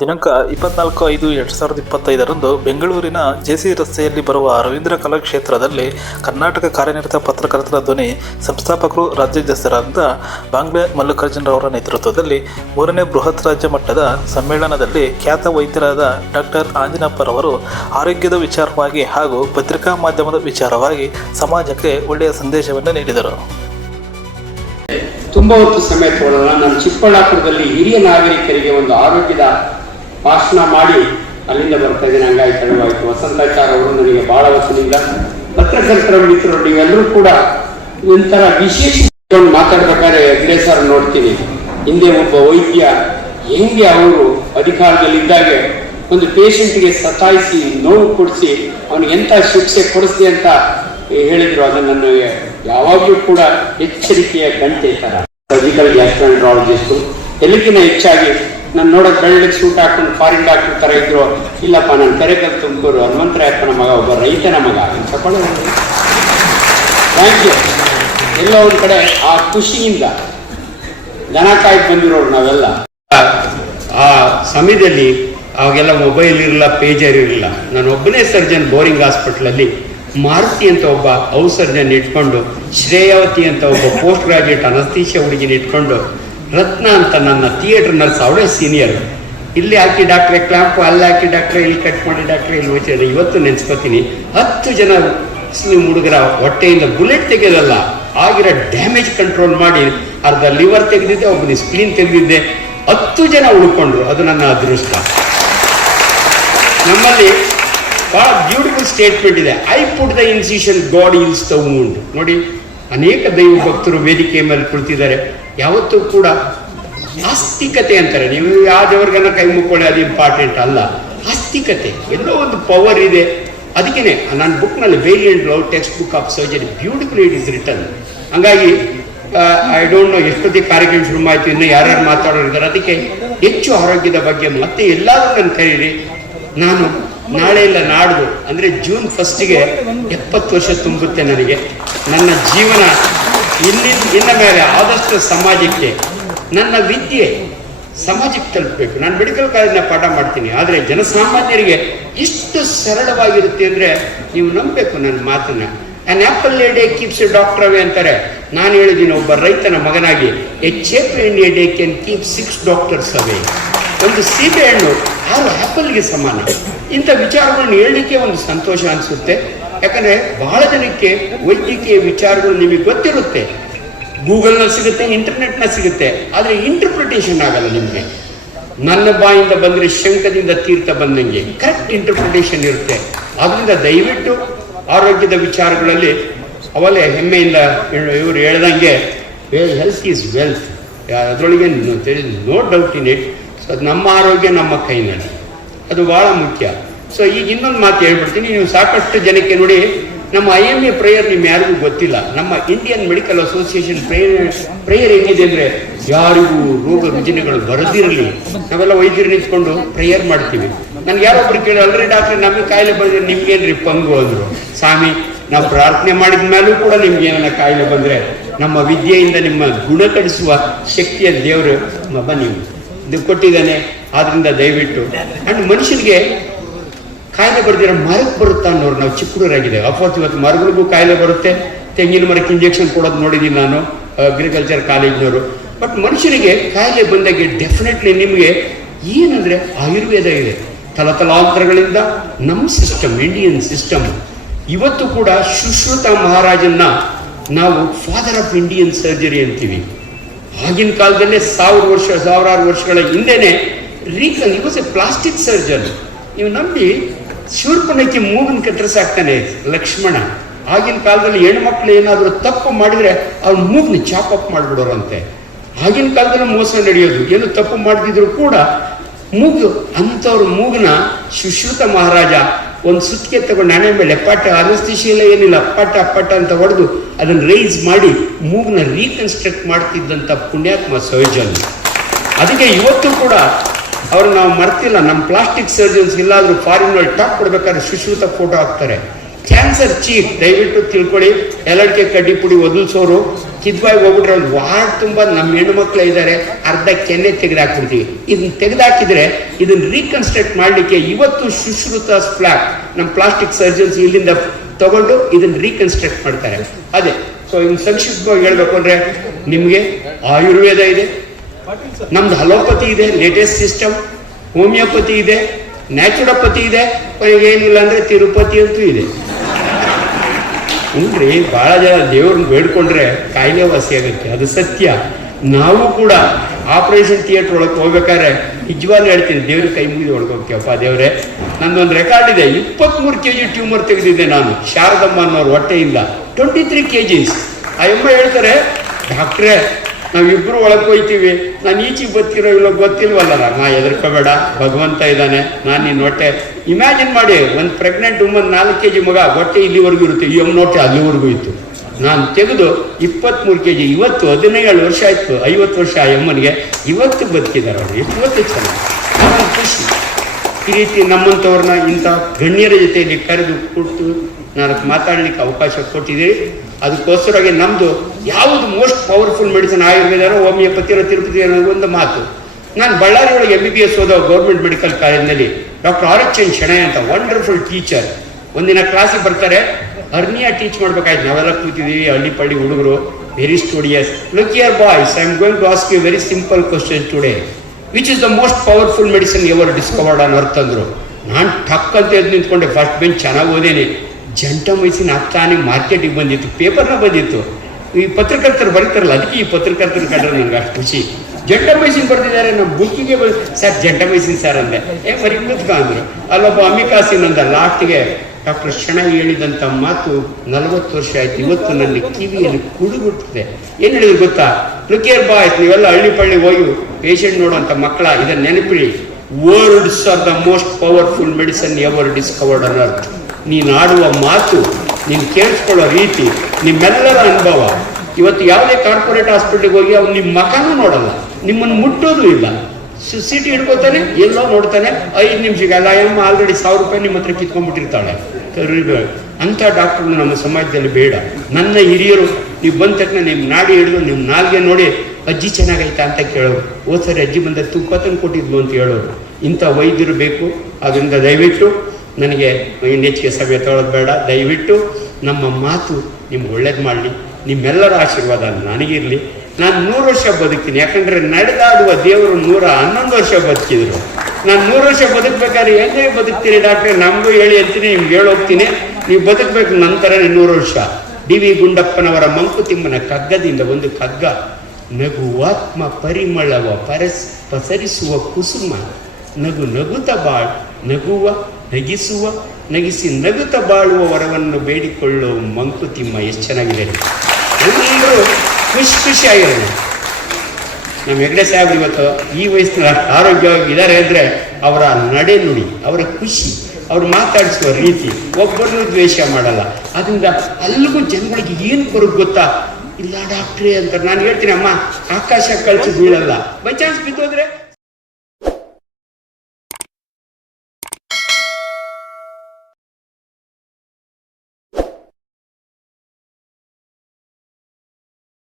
ದಿನಾಂಕ 24/5/2025 ಬೆಂಗಳೂರಿನ ಜೆಸಿ ರಸ್ತೆಯಲ್ಲಿ ಬರುವ ರವೀಂದ್ರ ಕಲಾಕ್ಷೇತ್ರದಲ್ಲಿ ಕರ್ನಾಟಕ ಕಾರ್ಯನಿರತ ಪತ್ರಕರ್ತರ ಧ್ವನಿ ಸಂಸ್ಥಾಪಕರು ರಾಜ್ಯಾಧ್ಯಕ್ಷರಾದ ಬಾಂಗ್ಲೆ ಮಲ್ಲಿಕಾರ್ಜುನರವರ ನೇತೃತ್ವದಲ್ಲಿ 3ನೇ ಬೃಹತ್ ರಾಜ್ಯ ಮಟ್ಟದ ಸಮ್ಮೇಳನದಲ್ಲಿ ಖ್ಯಾತ ವೈದ್ಯರಾದ ಡಾಕ್ಟರ್ ಆಂಜಿನಪ್ಪರವರು ಆರೋಗ್ಯದ ವಿಚಾರವಾಗಿ ಹಾಗೂ ಪತ್ರಿಕಾ ಮಾಧ್ಯಮದ ವಿಚಾರವಾಗಿ ಸಮಾಜಕ್ಕೆ ಒಳ್ಳೆಯ ಸಂದೇಶವನ್ನು ನೀಡಿದರು. ತುಂಬ ಹೊತ್ತು ಸಮಯ ತಗೊಳ್ಳೋಣ. ನಾನು ಚಿಕ್ಕಬಳ್ಳಾಪುರದಲ್ಲಿ ಹಿರಿಯ ನಾಗರಿಕರಿಗೆ ಒಂದು ಆರೋಗ್ಯದ ಭಾಷಣ ಮಾಡಿ ಅಲ್ಲಿಂದ ಬರ್ತಾ ಇದ್ದೇನೆ. ಹಂಗಾಗಿ ತಡವಾಯಿತು. ವಸಂತಾಚಾರ್ ಅವರು ನನಗೆ ಬಹಳ ವರ್ಷದಿಂದ ಪತ್ರಕರ್ತರ ಮಿತ್ರರು, ನೀವೆಲ್ಲರೂ ಕೂಡ ಒಂಥರ ವಿಶೇಷ ಮಾತಾಡ್ಬೇಕಾದ್ರೆ ಹೆಗ್ಡೆ ಸರ್ ನೋಡ್ತೀನಿ. ಹಿಂದೆ ಒಬ್ಬ ವೈದ್ಯ ಹೆಂಗೆ ಅವರು ಅಧಿಕಾರದಲ್ಲಿದ್ದಾಗೆ ಒಂದು ಪೇಷಂಟ್ಗೆ ಸತಾಯಿಸಿ ನೋವು ಕೊಡಿಸಿ ಅವನಿಗೆ ಎಂಥ ಶಿಕ್ಷೆ ಕೊಡಿಸ್ದೆ ಅಂತ ಹೇಳಿದ್ರು. ಅದನ್ನು ನನಗೆ ಯಾವಾಗಲೂ ಕೂಡ ಎಚ್ಚರಿಕೆಯ ಗಂಟೆ ತರ. ಸರ್ಜಿಕಲ್ ಗ್ಯಾಸ್ಟ್ರಾಂಟ್ರಾಲಜಿಸ್ಟು ಎಲ್ಲಕ್ಕಿಂತ ಹೆಚ್ಚಾಗಿ ನಾನು ನೋಡೋದು ಬೆಳ್ಳಕ್ಕೆ ಸೂಟ್ ಹಾಕೊಂಡು ಫಾರಿನ್ ಡಾಕ್ಟರ್ ತರ ಇದ್ರು. ಇಲ್ಲಪ್ಪ, ನಾನು ಕೆರೆಕಲ್ ತುಮಕೂರು ಹನುಮಂತರಾಯಪ್ಪನ ಮಗ, ಒಬ್ಬ ರೈತನ ಮಗ. Thank you. ಎಲ್ಲ ಒಂದ್ ಕಡೆ ಆ ಖುಷಿಯಿಂದ ದನ ಕಾಯ್ದು ಬಂದಿರೋರು ನಾವೆಲ್ಲ. ಆ ಸಮಯದಲ್ಲಿ ಅವಾಗೆಲ್ಲ ಮೊಬೈಲ್ ಇರಲಿಲ್ಲ, ಪೇಜರ್ ಇರಲಿಲ್ಲ. ನಾನು ಒಬ್ಬನೇ ಸರ್ಜನ್ ಬೋರಿಂಗ್ ಹಾಸ್ಪಿಟ್ಲಲ್ಲಿ ಮಾರುತಿ ಅಂತ ಒಬ್ಬ ಹೌಸ್ ಸರ್ಜನ್ ಇಟ್ಕೊಂಡು, ಶ್ರೇಯಾವತಿ ಅಂತ ಒಬ್ಬ ಪೋಸ್ಟ್ ಗ್ರಾಜುಯೇಟ್ ಅನಸ್ತೀಶಿಯಾ ಹುಡುಗಿನ ಇಟ್ಕೊಂಡು, ರತ್ನ ಅಂತ ನನ್ನ ಥಿಯೇಟರ್ ನರ್ಸ್, ಅವಳೇ ಸೀನಿಯರ್. ಇಲ್ಲಿ ಹಾಕಿ ಡಾಕ್ಟ್ರೆ ಕ್ಲಾಂಪು, ಅಲ್ಲಿ ಹಾಕಿ ಡಾಕ್ಟ್ರೆ, ಇಲ್ಲಿ ಕಟ್ ಮಾಡಿ ಡಾಕ್ಟ್ರೆ, ಇಲ್ಲಿ ಹೋಗ್ತಿದೆ. ಇವತ್ತು ನೆನ್ಸ್ಕೊತೀನಿ, 10 ಜನ ಮುಸ್ಲಿಂ ಹುಡುಗರ ಹೊಟ್ಟೆಯಿಂದ ಬುಲೆಟ್ ತೆಗೆಯೋದಲ್ಲ, ಆಗಿರೋ ಡ್ಯಾಮೇಜ್ ಕಂಟ್ರೋಲ್ ಮಾಡಿ ಅರ್ಧ ಲಿವರ್ ತೆಗೆದಿದ್ದೆ, ಒಬ್ಬನ ಸ್ಕ್ರೀನ್ ತೆಗೆದಿದ್ದೆ. 10 ಜನ ಉಳ್ಕೊಂಡ್ರು. ಅದು ನನ್ನ ಅದೃಷ್ಟ. ನಮ್ಮಲ್ಲಿ ಬಹಳ ಬ್ಯೂಟಿಫುಲ್ ಸ್ಟೇಟ್ಮೆಂಟ್ ಇದೆ, I put the incision, god heels the wound. ನೋಡಿ, ಅನೇಕ ದೈವ ಭಕ್ತರು ವೇದಿಕೆಯ ಮೇಲೆ ಕುಳಿತಿದ್ದಾರೆ. ಯಾವತ್ತೂ ಕೂಡ ಆಸ್ತಿಕತೆ ಅಂತಾರೆ. ನೀವು ಯಾವ ದೇವರಿಗನ್ನ ಕೈ ಮುಕ್ಕೊಳ್ಳಿ, ಅದು ಇಂಪಾರ್ಟೆಂಟ್ ಅಲ್ಲ. ಆಸ್ತಿಕತೆ, ಎಲ್ಲೋ ಒಂದು ಪವರ್ ಇದೆ. ಅದಕ್ಕೇನೆ ನನ್ನ ಬುಕ್ನಲ್ಲಿ variant love text book of surgery, beautiful it is written. ಹಂಗಾಗಿ ಐ ಡೋಂಟ್ ನೋ ಎಷ್ಟೊತ್ತಿಗೆ ಕಾರ್ಯಕ್ರಮ ಶುರು ಆಯ್ತು, ಇನ್ನು ಯಾರ್ಯಾರು ಮಾತಾಡೋರು ಇದ್ದಾರೆ. ಅದಕ್ಕೆ ಹೆಚ್ಚು ಆರೋಗ್ಯದ ಬಗ್ಗೆ ಮತ್ತೆ ಎಲ್ಲರೂ ನನ್ನ ಕರೀರಿ. ನಾನು ನಾಳೆ ಇಲ್ಲ ನಾಡ್ದು ಅಂದರೆ ಜೂನ್ 1ಗೆ 70 ವರ್ಷ ತುಂಬುತ್ತೆ ನನಗೆ. ನನ್ನ ಜೀವನ ಇನ್ನ ಮೇಲೆ ಆದಷ್ಟು ಸಮಾಜಕ್ಕೆ ನನ್ನ ವಿದ್ಯೆ ಸಮಾಜಕ್ಕೆ ತಲುಪಬೇಕು. ನಾನು ಮೆಡಿಕಲ್ ಕಾಲೇಜ್ನ ಪಾಠ ಮಾಡ್ತೀನಿ, ಆದರೆ ಜನಸಾಮಾನ್ಯರಿಗೆ ಇಷ್ಟು ಸರಳವಾಗಿರುತ್ತೆ ಅಂದರೆ ನೀವು ನಂಬಬೇಕು ನನ್ನ ಮಾತನ್ನ. An apple a day keeps a doctor away ಅಂತಾರೆ. ನಾನು ಹೇಳಿದ್ದೀನಿ, ಒಬ್ಬ ರೈತನ ಮಗನಾಗಿ a cheaper in a day can keep 6 doctors away. ಒಂದು ಸೀಬೆ ಹಣ್ಣು 6 ಆ್ಯಪಲ್ಗೆ ಸಮಾನ. ಇಂಥ ವಿಚಾರಗಳನ್ನು ಹೇಳಲಿಕ್ಕೆ ಒಂದು ಸಂತೋಷ ಅನಿಸುತ್ತೆ. ಯಾಕಂದರೆ ಬಹಳ ಜನಕ್ಕೆ ವೈದ್ಯಕೀಯ ವಿಚಾರಗಳು ನಿಮಗೆ ಗೊತ್ತಿರುತ್ತೆ, ಗೂಗಲ್ನಲ್ಲಿ ಸಿಗುತ್ತೆ, ಇಂಟರ್ನೆಟ್ನ ಸಿಗುತ್ತೆ, ಆದರೆ ಇಂಟರ್ಪ್ರಿಟೇಷನ್ ಆಗಲ್ಲ ನಿಮಗೆ. ನನ್ನ ಬಾಯಿಂದ ಬಂದರೆ ಶಂಕದಿಂದ ತೀರ್ಥ ಬಂದಂಗೆ ಕರೆಕ್ಟ್ ಇಂಟರ್ಪ್ರಿಟೇಷನ್ ಇರುತ್ತೆ. ಆದ್ದರಿಂದ ದಯವಿಟ್ಟು ಆರೋಗ್ಯದ ವಿಚಾರಗಳಲ್ಲಿ ಅವಲೇ ಹೆಮ್ಮೆಯಿಂದ ಇವರು ಹೇಳ್ದಂಗೆ ಹೆಲ್ತ್ ಈಸ್ ವೆಲ್ತ್, ಅದರೊಳಗೆ no doubt in it. So ಅದು ನಮ್ಮ ಆರೋಗ್ಯ ನಮ್ಮ ಕೈನಲ್ಲಿ, ಅದು ಭಾಳ ಮುಖ್ಯ. ಸೊ ಈಗ ಇನ್ನೊಂದು ಮಾತು ಹೇಳ್ಬಿಡ್ತೀನಿ. ನೀವು ಸಾಕಷ್ಟು ಜನಕ್ಕೆ ನೋಡಿ, ನಮ್ಮ IMA ಪ್ರೇಯರ್ ನಿಮ್ಗೆ ಯಾರಿಗೂ ಗೊತ್ತಿಲ್ಲ. ನಮ್ಮ ಇಂಡಿಯನ್ ಮೆಡಿಕಲ್ ಅಸೋಸಿಯೇಷನ್ ಪ್ರೇಯರ್ ಹೆಂಗಿದೆ ಅಂದರೆ, ಯಾರಿಗೂ ರೋಗ ರುಜಿನಗಳು ಬರದಿರಲಿ, ನಾವೆಲ್ಲ ವೈದ್ಯರು ನಿಂತ್ಕೊಂಡು ಪ್ರೇಯರ್ ಮಾಡ್ತೀವಿ. ನನ್ಗೆ ಯಾರೊಬ್ರು ಕೇಳಿ, ಅಲ್ರಿ ಡಾಕ್ಟ್ರೆ ನಮಗೆ ಕಾಯಿಲೆ ಬಂದರೆ ನಿಮ್ಗೇನ್ರಿ ಪಂಗು ಅಂದರು. ಸ್ವಾಮಿ, ನಾವು ಪ್ರಾರ್ಥನೆ ಮಾಡಿದ ಮೇಲೂ ಕೂಡ ನಿಮ್ಗೆ ಏನಾರ ಕಾಯಿಲೆ ಬಂದರೆ ನಮ್ಮ ವಿದ್ಯೆಯಿಂದ ನಿಮ್ಮ ಗುಣಪಡಿಸುವ ಶಕ್ತಿಯ ದೇವರು ನೀವು ಇದು ಕೊಟ್ಟಿದ್ದಾನೆ. ಆದ್ರಿಂದ ದಯವಿಟ್ಟು ಅಂಡ್ ಮನುಷ್ಯನಿಗೆ ಕಾಯಿಲೆ ಬರ್ದಿರೋ ಮರಕ್ಕೆ ಬರುತ್ತಾ ಅನ್ನೋರು ನಾವು ಚಿಕ್ಕೂರಾಗಿದೆ. ಅಫ್ಕೋರ್ಸ್ ಇವತ್ತು ಮರಗಳಿಗೂ ಕಾಯಿಲೆ ಬರುತ್ತೆ. ತೆಂಗಿನ ಮರಕ್ಕೆ ಇಂಜೆಕ್ಷನ್ ಕೊಡೋದು ನೋಡಿದ್ದೀನಿ ನಾನು, ಅಗ್ರಿಕಲ್ಚರ್ ಕಾಲೇಜ್ನವರು. ಬಟ್ ಮನುಷ್ಯನಿಗೆ ಕಾಯಿಲೆ ಬಂದಾಗೆ ಡೆಫಿನೆಟ್ಲಿ ನಿಮಗೆ ಏನಂದರೆ ಆಯುರ್ವೇದ ಇದೆ. ತಲತಲಾಂತರಗಳಿಂದ ನಮ್ಮ ಸಿಸ್ಟಮ್, ಇಂಡಿಯನ್ ಸಿಸ್ಟಮ್. ಇವತ್ತು ಕೂಡ ಸುಶ್ರುತ ಮಹಾರಾಜನ್ನ ನಾವು ಫಾದರ್ ಆಫ್ ಇಂಡಿಯನ್ ಸರ್ಜರಿ ಅಂತೀವಿ. ಆಗಿನ ಕಾಲದಲ್ಲೇ 1000 ವರ್ಷಗಳ ಹಿಂದೆನೆ ವಾಸ್ ಎ ಪ್ಲಾಸ್ಟಿಕ್ ಸರ್ಜನ್. ನೀವು ನಂಬಿ ಶೂರ್ಪನಖಿ ಮೂಗನ್ ಕತ್ತರಿಸಾಕ್ತಾನೆ ಲಕ್ಷ್ಮಣ. ಆಗಿನ ಕಾಲದಲ್ಲಿ ಹೆಣ್ಮಕ್ಳು ಏನಾದರೂ ತಪ್ಪು ಮಾಡಿದ್ರೆ ಅವ್ರ ಮೂಗ್ನ ಚಾಪಪ್ ಮಾಡಿಬಿಡೋರಂತೆ. ಆಗಿನ ಕಾಲದಲ್ಲಿ ಮೋಸ ನಡೆಯೋದು, ಏನು ತಪ್ಪು ಮಾಡಿದ್ರು ಕೂಡ ಮೂಗು ಅಂಥವ್ರ ಮೂಗನ ಸುಶ್ರುತ ಮಹಾರಾಜ ಒಂದು ಸುತ್ತಿಗೆ ತಗೊಂಡು ಹಣೆ ಮೇಲೆ ಪಟ್ಟ, ಅನಸ್ತಿಶೀಲ ಏನಿಲ್ಲ, ಪಟ್ಟ ಅಂತ ಹೊಡೆದು ಅದನ್ನು ರೈಸ್ ಮಾಡಿ ಮೂಗನ್ನ ರೀಕನ್ಸ್ಟ್ರಕ್ಟ್ ಮಾಡ್ತಿದ್ದಂಥ ಪುಣ್ಯಾತ್ಮ ಸರ್ಜನ್. ಅದಕ್ಕೆ ಇವತ್ತು ಕೂಡ ಅವ್ರು ನಾವು ಮರ್ತಿಲ್ಲ. ನಮ್ಮ ಪ್ಲಾಸ್ಟಿಕ್ ಸರ್ಜನ್ಸ್ ಇಲ್ಲಾದರೂ ಫಾರಿನ್ ಟಾಪ್ ಕೊಡ್ಬೇಕಾದ್ರೆ ಸುಶ್ರುತ ಫೋಟೋ ಹಾಕ್ತಾರೆ. ಕ್ಯಾನ್ಸರ್ ಚೀಫ್, ದಯವಿಟ್ಟು ತಿಳ್ಕೊಳ್ಳಿ. ಎಲ್ಲಡಿಕೆ ಕಡ್ಡಿ ಪುಡಿ ಒದಲ್ಸೋರು ಕಿದ್ವಾಗಿ ಹೋಗ್ಬಿಟ್ರೆ ಒಂದು ವಾರ ತುಂಬ ನಮ್ಮ ಹೆಣ್ಣುಮಕ್ಳು ಇದ್ದಾರೆ, ಅರ್ಧ ಕೆನ್ನೆ ತೆಗೆದಾಕ್ಬಿಡ್ತೀವಿ. ಇದನ್ನ ತೆಗೆದಾಕಿದ್ರೆ ಇದನ್ನ ರೀಕನ್ಸ್ಟ್ರಕ್ಟ್ ಮಾಡಲಿಕ್ಕೆ ಇವತ್ತು ಸುಶ್ರುತ ಸ್ಪ್ಲಾಕ್ ನಮ್ಮ ಪ್ಲಾಸ್ಟಿಕ್ ಸರ್ಜನ್ಸ್ ಇಲ್ಲಿಂದ ತಗೊಂಡು ಇದನ್ನ ರೀಕನ್ಸ್ಟ್ರಕ್ಟ್ ಮಾಡ್ತಾರೆ. ಅದೇ ಸೊ ಇನ್ನು ಸಂಕ್ಷಿಪ್ತವಾಗಿ ಹೇಳ್ಬೇಕು ಅಂದ್ರೆ ನಿಮಗೆ ಆಯುರ್ವೇದ ಇದೆ, ನಮ್ದು ಅಲೋಪತಿ ಇದೆ, ಲೇಟೆಸ್ಟ್ ಸಿಸ್ಟಮ್, ಹೋಮಿಯೋಪತಿ ಇದೆ, ನ್ಯಾಚುರೋಪತಿ ಇದೆ, ಏನಿಲ್ಲ ಅಂದ್ರೆ ತಿರುಪತಿ ಅಂತೂ ಇದೆ. ನೋಡ್ರಿ, ಬಹಳ ಜನ ದೇವ್ರನ್ನ ಬೇಡ್ಕೊಂಡ್ರೆ ಕಾಯಿಲೆ ವಾಸಿ ಆಗುತ್ತೆ, ಅದು ಸತ್ಯ. ನಾವು ಕೂಡ ಆಪರೇಷನ್ ಥಿಯೇಟರ್ ಒಳಗೆ ಹೋಗ್ಬೇಕಾದ್ರೆ ನಿಜವಾಗ್ಲೂ ಹೇಳ್ತೀನಿ, ದೇವ್ರ ಕೈ ಮುಗಿದು ಒಳಗೆ ಹೋಗ್ತೀವಪ್ಪ ದೇವ್ರೆ. ನಂದೊಂದು ರೆಕಾರ್ಡ್ ಇದೆ, 23 kg ಟ್ಯೂಮರ್ ತೆಗೆದಿದ್ದೆ ನಾನು ಶಾರದಮ್ಮ ಅನ್ನೋರು ಹೊಟ್ಟೆಯಿಂದ, 23 kgs. ಆ ಅಮ್ಮ ಹೇಳ್ತಾರೆ, ಡಾಕ್ಟ್ರೇ ನಾವಿಬ್ರು ಒಳಗೆ ಹೋಯ್ತೀವಿ, ನಾನು ಈಚೆಗೆ ಬದುಕಿರೋ ಇಲ್ಲೋ ಗೊತ್ತಿಲ್ವಲ್ಲ, ನಾ ಹೆದರ್ಕೋಬೇಡ, ಭಗವಂತ ಇದ್ದಾನೆ, ನಾನು ನಿನ್ನ ಹೊಟ್ಟೆ ಇಮ್ಯಾಜಿನ್ ಮಾಡಿ, ಒಂದು ಪ್ರೆಗ್ನೆಂಟ್ ವುಮನ್ 4 kg ಮಗ ಹೊಟ್ಟೆ ಇಲ್ಲಿವರೆಗೂ ಇರುತ್ತೆ, ಈ ಅಮ್ಮನ ಹೊಟ್ಟೆ ಅಲ್ಲಿವರೆಗೂ ಇತ್ತು. ನಾನು ತೆಗೆದು 23 kg, ಇವತ್ತು 17 ವರ್ಷ ಆಯ್ತು, 50 ವರ್ಷ ಆ ಅಮ್ಮನಿಗೆ, ಇವತ್ತು ಬದುಕಿದ್ದಾರೆ ಅವರು, ಇವತ್ತು ಚೆನ್ನಾಗಿ ಖುಷಿ. ಈ ರೀತಿ ನಮ್ಮಂಥವ್ರನ್ನ ಇಂಥ ಗಣ್ಯರ ಜೊತೆಯಲ್ಲಿ ಕರೆದು ಕೊಟ್ಟು ನಾನು ಮಾತಾಡಲಿಕ್ಕೆ ಅವಕಾಶ ಕೊಟ್ಟಿದ್ದೀರಿ. ಅದಕ್ಕೋಸ್ಕರವಾಗಿ ನಮ್ಮದು ಯಾವುದು ಮೋಸ್ಟ್ ಪವರ್ಫುಲ್ ಮೆಡಿಸಿನ್, ಆಯುರ್ವೇದನೋ ಹೋಮಿಯೋಪತಿನೋ ತಿರುಪತಿ ಅನ್ನೋ ಒಂದು ಮಾತು. ನಾನು ಬಳ್ಳಾರಿ ಒಳಗೆ MBBS ಓದೋ ಗೌರ್ಮೆಂಟ್ ಮೆಡಿಕಲ್ ಕಾಲೇಜಿನಲ್ಲಿ ಡಾಕ್ಟರ್ ಆರಕ್ಷನ್ ಶೆಣೈ ಅಂತ ವಂಡರ್ಫುಲ್ ಟೀಚರ್ ಒಂದಿನ ಕ್ಲಾಸಿಗೆ ಬರ್ತಾರೆ, ಹರ್ನಿಯಾ ಟೀಚ್ ಮಾಡ್ಬೇಕಾಯ್ತು. ನಾವೆಲ್ಲ ಕೂತಿದ್ದೀವಿ, ಹಳ್ಳಿ ಪಳ್ಳಿ ಹುಡುಗರು, very studious. Look here boys, I am going to ask you very simple question today, which is the most powerful medicine ever discovered ಅನ್ನೋ ಅರ್ಥಂದ್ರು. ನಾನು ಟಕ್ ಅಂತ ಎದ್ದು ನಿಂತ್ಕೊಂಡೆ, ಫಸ್ಟ್ ಬೆಂಚ್ ಚೆನ್ನಾಗಿ ಓದೇನೆ. ಜಂಟಮೈಸಿನ್ ಆಗ್ತಾನೆ ಮಾರ್ಕೆಟಿಗೆ ಬಂದಿತ್ತು, ಪೇಪರ್ನ ಬಂದಿತ್ತು. ಈ ಪತ್ರಕರ್ತರು ಬರೀತಾರಲ್ಲ, ಅದಕ್ಕೆ ಈ ಪತ್ರಕರ್ತರು ಕಂಡ್ರೆ ನನಗೆ ಅಷ್ಟು ಖುಷಿ. ಜಂಟಮೈಸಿನ್ ಬರ್ತಿದ್ದಾರೆ ನಮ್ಮ ಬುಕ್ಕಿಗೆ ಸರ್ ಜಂಟಮೈಸಿನ್ ಸರ್ ಅಂದೆ, ಬರೀ ಕೂತ್ಕ ಅಂದರು. ಅಲ್ಲೊಬ್ಬ ಅಮಿಕಾಸಿನ್ ಅಂದ. ಲಾಸ್ಟಿಗೆ ಡಾಕ್ಟರ್ ಶೆಣೈ ಹೇಳಿದಂಥ ಮಾತು 40 ವರ್ಷ ಆಯ್ತು, ಇವತ್ತು ನನ್ನ ಕಿವಿಯಲ್ಲಿ ಕುಡಿಬಿಡ್ತದೆ. ಏನು ಹೇಳಿದ್ರು ಗೊತ್ತಾ? ಲುಕ್ ಹಿಯರ್ ಬಾಯ್ಸ್, ನೀವೆಲ್ಲ ಹಳ್ಳಿ ಪಳ್ಳಿ ಹೋಗಿ ಪೇಷಂಟ್ ನೋಡುವಂಥ ಮಕ್ಕಳ, ಇದನ್ನ ನೆನಪಿಡಿ, words are the most powerful medicine ever discovered ಅನ್ನೋ ಅರ್ಥ. ನೀನು ಆಡುವ ಮಾತು, ನೀನು ಕೇಳಿಸ್ಕೊಳ್ಳೋ ರೀತಿ, ನಿಮ್ಮೆಲ್ಲರ ಅನುಭವ. ಇವತ್ತು ಯಾವುದೇ ಕಾರ್ಪೊರೇಟ್ ಹಾಸ್ಪಿಟ್ಲಿಗೆ ಹೋಗಿ ಅವ್ನು ನಿಮ್ಮ ಮಖನೂ ನೋಡಲ್ಲ, ನಿಮ್ಮನ್ನು ಮುಟ್ಟೋದು ಇಲ್ಲ, ಸೀಟಿ ಹಿಡ್ಕೋತಾನೆ, ಎಲ್ಲೋ ನೋಡ್ತಾನೆ, 5 ನಿಮಿಷಕ್ಕೆ ಅಲ್ಲ ಅಮ್ಮ ಆಲ್ರೆಡಿ 1000 ರೂಪಾಯಿ ನಿಮ್ಮ ಹತ್ರ ಕಿತ್ಕೊಂಡ್ಬಿಟ್ಟಿರ್ತಾಳೆ. ಅಂಥ ಡಾಕ್ಟರ್ಗಳು ನಮ್ಮ ಸಮಾಜದಲ್ಲಿ ಬೇಡ. ನನ್ನ ಹಿರಿಯರು ನೀವು ಬಂದ ತಕ್ಷಣ ನಿಮ್ಮ ನಾಡಿ ಹಿಡಿದು ನಿಮ್ಮ ನಾಲ್ಗೆ ನೋಡಿ ಅಜ್ಜಿ ಚೆನ್ನಾಗೈತಾ ಅಂತ ಕೇಳೋರು, ಸರಿ ಅಜ್ಜಿ ಬಂದ ತುಪ್ಪ ತಂದು ಕೊಟ್ಟಿದ್ಲು ಅಂತ ಹೇಳೋರು. ಇಂಥ ವೈದ್ಯರು ಬೇಕು. ಅದರಿಂದ ದಯವಿಟ್ಟು ನನಗೆ ಇನ್ನು ಹೆಚ್ಚಿಗೆ ಸಭೆ ತೊಗೊಳ್ಳೋದು ಬೇಡ. ದಯವಿಟ್ಟು ನಮ್ಮ ಮಾತು ನಿಮ್ಗೆ ಒಳ್ಳೇದು ಮಾಡಲಿ, ನಿಮ್ಮೆಲ್ಲರ ಆಶೀರ್ವಾದ ನನಗಿರಲಿ. ನಾನು 100 ವರ್ಷ ಬದುಕ್ತೀನಿ, ಯಾಕಂದರೆ ನಡೆದಾಡುವ ದೇವರು 111 ವರ್ಷ ಬದುಕಿದ್ರು. ನಾನು 100 ವರ್ಷ ಬದುಕಬೇಕಾದ್ರೆ ಹೆಂಗೆ ಬದುಕ್ತೀನಿ ಡಾಕ್ಟ್ರೆ? ನಮಗೂ ಹೇಳಿ ಅಂತೀನಿ, ನಿಮ್ಗೆ ಹೇಳೋಗ್ತೀನಿ, ನೀವು ಬದುಕಬೇಕು ನಂತರನೇ 100 ವರ್ಷ. DV ಗುಂಡಪ್ಪನವರ ಮಂಕುತಿಮ್ಮನ ಕಗ್ಗದಿಂದ ಒಂದು ಕಗ್ಗ, ನಗುವಾತ್ಮ ಪರಿಮಳವ ಪಸರಿಸುವ ಕುಸುಮ, ನಗು ನಗುತ್ತ ಬಾಳ್ ನಗುವ ನಗಿಸುವ ನಗಿಸಿ ನಗುತ್ತ ಬಾಳುವ ವರವನ್ನು ಬೇಡಿಕೊಳ್ಳೋ ಮಂಕುತಿಮ್ಮ. ಎಷ್ಟು ಚೆನ್ನಾಗಿದೆ, ಎಲ್ಲರೂ ಖುಷಿಯಾಗಿರೋದು. ನಮ್ಮ ಹೆಗ್ಡೆ ಸಾಹೇಬ್ರು ಇವತ್ತು ಈ ವಯಸ್ಸಿನ ಆರೋಗ್ಯವಾಗಿದ್ದಾರೆ ಅಂದರೆ ಅವರ ನಡೆ ನುಡಿ, ಅವರ ಖುಷಿ, ಅವ್ರು ಮಾತಾಡಿಸುವ ರೀತಿ, ಒಬ್ಬರನ್ನೂ ದ್ವೇಷ ಮಾಡಲ್ಲ. ಅದರಿಂದ ಅಲ್ಲಿಗೂ ಜನಗಳಿಗೆ ಏನು ಬರೋದು ಗೊತ್ತಾ? ಇಲ್ಲ ಡಾಕ್ಟ್ರೇ ಅಂತ ನಾನು ಹೇಳ್ತೀನಿ, ಅಮ್ಮ ಆಕಾಶ ಕಳಿಸಿ ಬೀಳಲ್ಲ, ಬೈ ಚಾನ್ಸ್